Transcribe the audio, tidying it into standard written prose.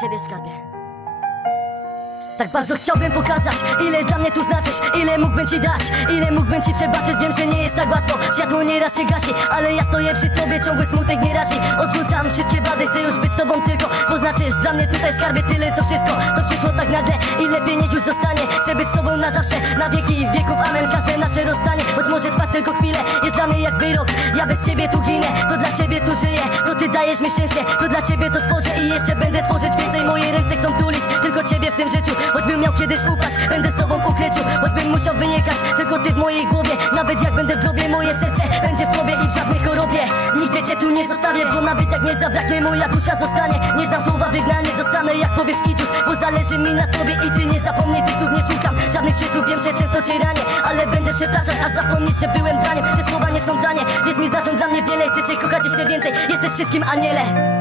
ciebie, skarbie. Tak bardzo chciałbym pokazać, ile dla mnie tu znaczysz, ile mógłbym ci dać, ile mógłbym ci przebaczyć. Wiem, że nie jest tak łatwo, światło nieraz się gasi, ale ja stoję przy tobie, ciągły smutek nie razi. Odrzucam wszystkie wady, chcę już być z tobą tylko, bo znaczysz dla mnie tutaj, skarbie, tyle co wszystko. To przyszło tak nagle i lepiej niech już dostanie. Chcę być z tobą na zawsze, na wieki wieków, amen. Każde nasze rozstanie, choć może trwać tylko chwilę, jest dla mnie jak wyrok. Ja bez ciebie tu ginę, to dla ciebie tu żyję, to ty dajesz mi szczęście, to dla ciebie to tworzę i jeszcze będę tworzyć więcej. Moje ręce chcą tulić tylko ciebie w tym życiu, choćbym miał kiedyś upaść, będę z tobą w ukryciu, choćbym musiał wyjechać, tylko ty w mojej głowie. Nawet jak będę w grobie, moje serce będzie w tobie i w żadnej chorobie. Nigdy cię tu nie zostawię, bo nawet jak mnie zabraknie, moja dusza zostanie. Nie znam słowa wygnanie, zostanę jak powiesz idź już, bo zależy mi na tobie i ty nie zapomnij tych słów. Nie szukam żadnych przysłów, wiem, że często cię ranię, ale będę przepraszać, aż zapomnieć, że byłem daniem. Te słowa nie są tanie, wiesz mi znaczą dla mnie wiele, chcę cię kochać jeszcze więcej, jesteś wszystkim aniele.